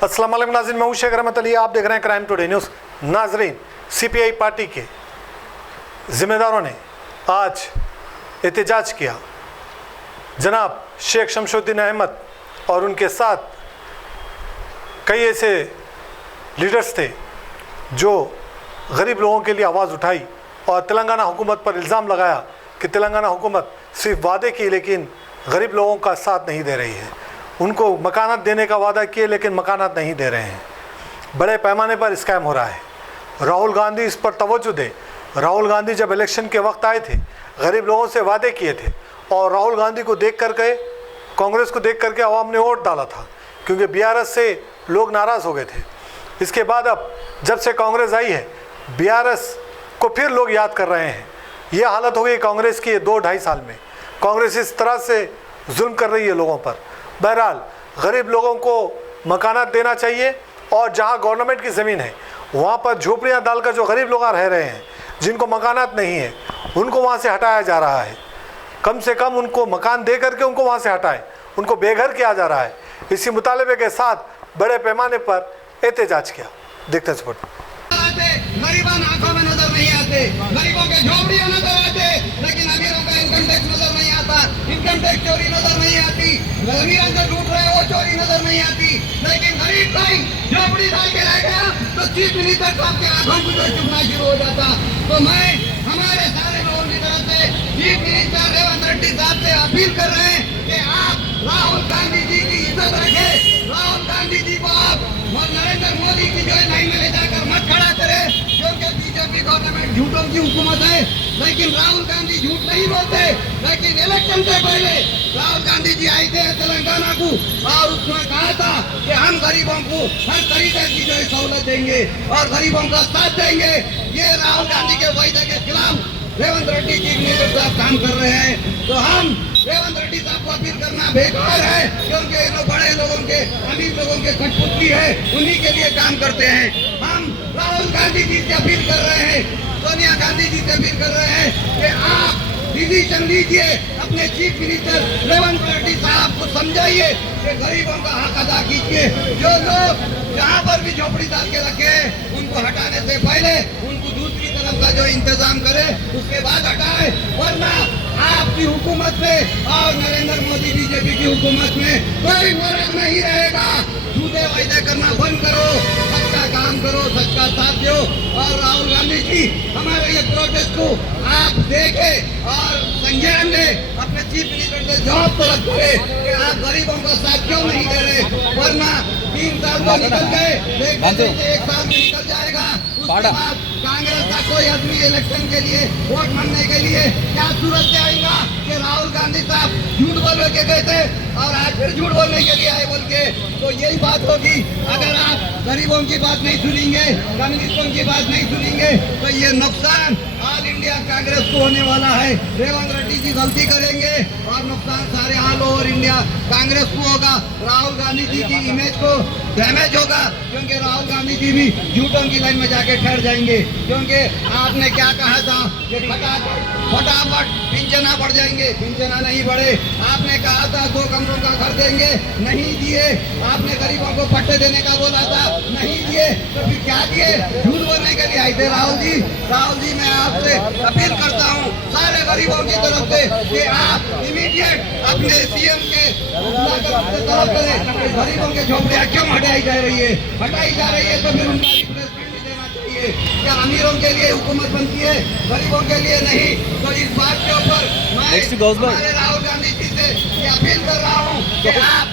अस्सलाम वालेकुम नाज़रीन, मैं हूं शेख रहमत अली, आप देख रहे हैं क्राइम टुडे न्यूज़। नाज़रीन, सीपीआई पार्टी के ज़िम्मेदारों ने आज एहतजाज किया। जनाब शेख शमशुद्दीन अहमद और उनके साथ कई ऐसे लीडर्स थे जो गरीब लोगों के लिए आवाज़ उठाई और तेलंगाना हुकूमत पर इल्ज़ाम लगाया कि तेलंगाना हुकूमत सिर्फ वादे की लेकिन गरीब लोगों का साथ नहीं दे रही है। उनको मकानात देने का वादा किए लेकिन मकानात नहीं दे रहे हैं। बड़े पैमाने पर स्कैम हो रहा है। राहुल गांधी इस पर तवज्जो दे। राहुल गांधी जब इलेक्शन के वक्त आए थे, गरीब लोगों से वादे किए थे और राहुल गांधी को देख करके, कांग्रेस को देख करके आवाम ने वोट डाला था, क्योंकि बीआरएस से लोग नाराज़ हो गए थे। इसके बाद अब जब से कांग्रेस आई है, बीआरएस को फिर लोग याद कर रहे हैं। ये हालत हो गई कांग्रेस की 2-2.5 साल में। कांग्रेस इस तरह से जुल्म कर रही है लोगों पर। बहरहाल गरीब लोगों को मकानात देना चाहिए और जहां गवर्नमेंट की ज़मीन है वहां पर झोपड़ियां डालकर जो गरीब लोग रह रहे हैं, जिनको मकानात नहीं है, उनको वहां से हटाया जा रहा है। कम से कम उनको मकान दे करके उनको वहां से हटाएं, उनको बेघर किया जा रहा है। इसी मुतालबे के साथ बड़े पैमाने पर एहतजाज किया। देखते हैं रिपोर्ट। गरीबान आंखों में नजर नहीं आते, गरीबों के झोपड़ियां नजर आते, लेकिन अमीरों का इनकम टैक्स नजर नहीं आता, इनकम टैक्स चोरी नजर नहीं आती, अमीर जो लूट रहे हैं वो चोरी नजर नहीं आती। लेकिन गरीब भाई झोपड़ी डाल के रह गया तो चीफ मिनिस्टर साहब के आंखों को जो चुभना शुरू हो जाता। तो मैं हमारे सारे लोगों की तरफ से चीफ मिनिस्टर रेवंत रेड्डी साहब से अपील कर रहे हैं कि आप राहुल गांधी जी की इज्जत रखें। राहुल गांधी जी को आप और नरेंद्र मोदी की जो लाइन में ले जाकर मत खड़ा करें, क्योंकि बीजेपी गवर्नमेंट झूठों की हुकूमत है। लेकिन राहुल गांधी झूठ नहीं बोलते। लेकिन इलेक्शन से पहले राहुल गांधी जी आए थे तेलंगाना को और उसने कहा था कि हम गरीबों को हर तरीके की जो सहूलत देंगे और गरीबों का साथ देंगे। ये राहुल गांधी के वायदे के खिलाफ रेवंत रेड्डी चीफ मिनिस्टर साहब काम कर रहे हैं। तो हम रेवंत रेड्डी साहब को अपील करना बेकार है, क्योंकि लोग बड़े लोगों के, अमीर लोगों के कठपुतली है, उन्हीं के लिए काम करते हैं। हम राहुल गांधी जी से अपील कर रहे हैं, सोनिया गांधी जी से अपील कर रहे हैं कि आप डिसीजन लीजिए, अपने चीफ मिनिस्टर रेवंत रेड्डी साहब को समझाइए कि गरीबों का हक अदा कीजिए। जो लोग जहाँ पर भी झोपड़ी डाल के रखे हैं उनको हटाने से पहले उनको दूसरी तरफ का जो इंतजाम करे उसके बाद हटाए, वरना आपकी हुकूमत में और नरेंद्र मोदी बीजेपी की हुकूमत में कोई फर्क नहीं रहेगा। झूठे वायदे करना बंद करो, सच्चा काम करो, सच्चा साथ दो। और राहुल गांधी जी हमारे ये प्रोटेस्ट को आप देखें और संज्ञान लें, अपने चीफ मिनिस्टर से जवाब तलब करें कि आप गरीबों का साथ क्यों नहीं दे रहे, वरना 3 साल तो निकल गए, 1 साल में निकल जाएगा। उसके बाद कांग्रेस का कोई आदमी इलेक्शन के लिए वोट मांगने के लिए क्या सूरत से आएगा कि राहुल गांधी साहब झूठ बोल के गए थे और आज फिर झूठ बोलने के लिए आए बोल के। तो यही बात होगी, अगर आप गरीबों की बात नहीं सुनेंगे, कम्युनिस्टों की बात नहीं सुनेंगे, तो ये नुकसान ऑल इंडिया कांग्रेस को होने वाला है। रेवंत रेड्डी जी गलती करेंगे और नुकसान सारे ऑल ओवर इंडिया कांग्रेस को होगा। राहुल गांधी जी की इमेज को डैमेज होगा, क्योंकि राहुल गांधी जी भी झूठों की लाइन में जाके ठहर जाएंगे। क्योंकि आपने क्या कहा था कि फटाफट पिंचना बढ़ जाएंगे, पिंचना नहीं बढ़े। आपने कहा था 2 कमरों का घर देंगे, नहीं दिए। आपने गरीबों को पट्टे देने का बोला था, नहीं दिए। तो फिर क्या दिए? झूठ बोलने के लिए आए थे राहुल जी। राहुल जी, मैं आपसे अपील करता हूँ सारे गरीबों की तरफ से कि आप इमीडिएट अपने सीएम के तरफ करें। गरीबों के झोपड़ियाँ क्यों हटाई जा रही है? हटाई जा रही है तो फिर उनका रिप्लेसमेंट भी देना चाहिए। क्या अमीरों के लिए हुकूमत बनती है, गरीबों के लिए नहीं? तो इस बात के ऊपर मैं हमारे राहुल गांधी जी से ये अपील कर रहा हूँ कि आप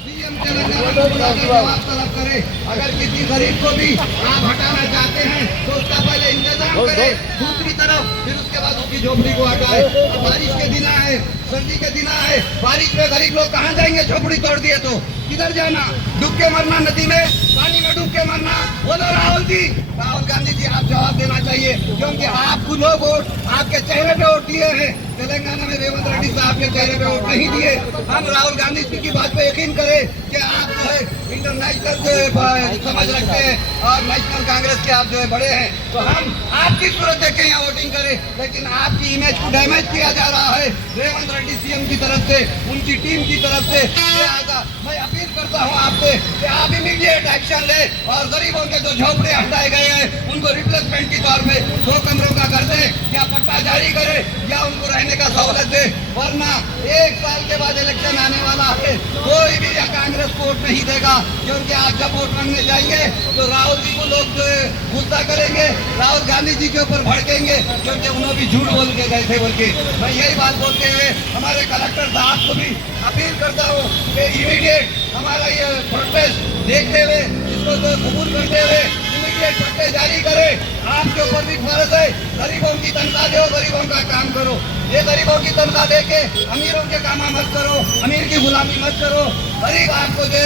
सीएम तेलंगाना को जवाब तलब करें। अगर किसी गरीब को भी आप हटाना चाहते हैं तो उसका पहले इंतजाम करें, दूसरी तरफ फिर उसके बाद उसकी झोपड़ी को हटाए। बारिश के दिन आए, सर्दी के दिन आए, बारिश में गरीब लोग कहाँ जाएंगे? झोपड़ी तोड़ दिए तो किधर जाना? डूब के मरना, नदी में पानी में डूब के मरना। बोलो राहुल जी, राहुल गांधी जी, आप जवाब देना चाहिए, क्योंकि आपको लोग वोट आपके चेहरे पे वोट दिए हैं। तेलंगाना में रेवंत रेड्डी साहब के चेहरे पे वोट नहीं दिए। हम राहुल गांधी जी की बात पे यकीन करें कि आप जो है इंटरनेशनल जो है समझ रखते हैं और नेशनल कांग्रेस के आप जो है बड़े हैं, तो हम आपकी सूरत देख के यहाँ वोटिंग करें, लेकिन आपकी इमेज को डैमेज किया जा रहा है रेवंत रेड्डी सीएम की तरफ से, उनकी टीम की तरफ से। लिहाजा मैं अपील करता हूँ आपसे कि आप इमीडिएट एक्शन ले और गरीबों के जो झोपड़े हटाए गए हैं उनको रिप्लेसमेंट के तौर पे 2 कमरों का कर दे या पट्टा जारी करे या उनको रहने का सहूलत दे, वरना 1 साल के बाद इलेक्शन आने वाला है, कोई भी या कांग्रेस को वोट नहीं देगा, क्योंकि आप जब वोट मांगने जाएंगे तो राहुल जी को लोग जो है गुस्सा करेंगे, राहुल गांधी जी के ऊपर भड़केंगे, क्योंकि उन्होंने भी झूठ बोल के गए थे बोल के। मैं यही बात बोलते हुए हमारे कलेक्टर साहब को भी अपील करता हूँ कि इमीडिएट हमारा ये प्रोटेस्ट देखते हुए, इसको तो कबूल करते हुए इमीडिएट पट्टे जारी करें। आपके ऊपर भी फर्ज है, गरीबों की तनख्वाह दो, गरीबों का काम करो। ये गरीबों की तनख्वाह दे के अमीरों के काम मत करो, अमीर की गुलामी मत करो। गरीब आपको दे,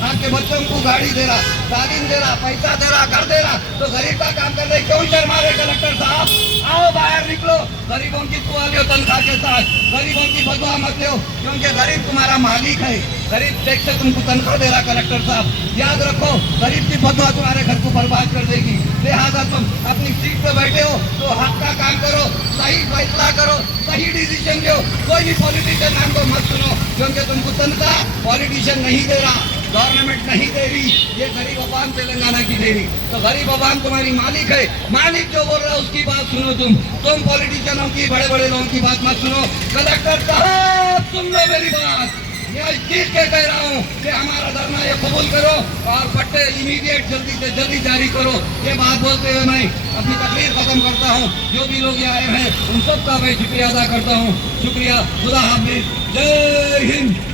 आपके बच्चों को गाड़ी दे रहा, तालीम दे रहा, पैसा दे रहा, घर दे रहा, तो गरीब का काम करने क्यों शर्मा रहे? कलेक्टर साहब आओ बाहर निकलो, गरीबों की दुआ लो तनख्वाह के साथ, गरीबों की बदुआ मत लो, क्योंकि गरीब तुम्हारा मालिक है। गरीब टैक्स से तुमको तनख्वाह दे रहा कलेक्टर साहब, याद रखो गरीब की बदुआ तुम्हारे घर को बर्बाद कर देगी। लिहाजा तुम अपनी सीट पे बैठे हो तो हक का काम करो, सही फैसला करो, सही डिसीजन लो। कोई भी पॉलिटिशियन नाम को मत सुनो, क्योंकि तुमको तनख्वाह पॉलिटिशियन नहीं दे रहा, गवर्नमेंट नहीं दे रही, ये गरीब अवाम तेलंगाना की दे रही। तो गरीब अवाम तुम्हारी मालिक है, मालिक जो बोल रहा है उसकी बात सुनो। तुम पॉलिटिशियनों की, बड़े बड़े लोगों की बात मत सुनो। कलेक्टर साहब सुन लो मेरी बात, मैं चीज के कह रहा हूँ कि हमारा धरना ये कबूल करो और पट्टे इमीडिएट जल्दी से जल्दी जारी करो। ये बात बोलते हुए मैं अपनी तकरीर खत्म करता हूँ। जो भी लोग यहाँ आए हैं उन सबका मैं शुक्रिया अदा करता हूँ। शुक्रिया, खुदा हाफिज, जय हिंद।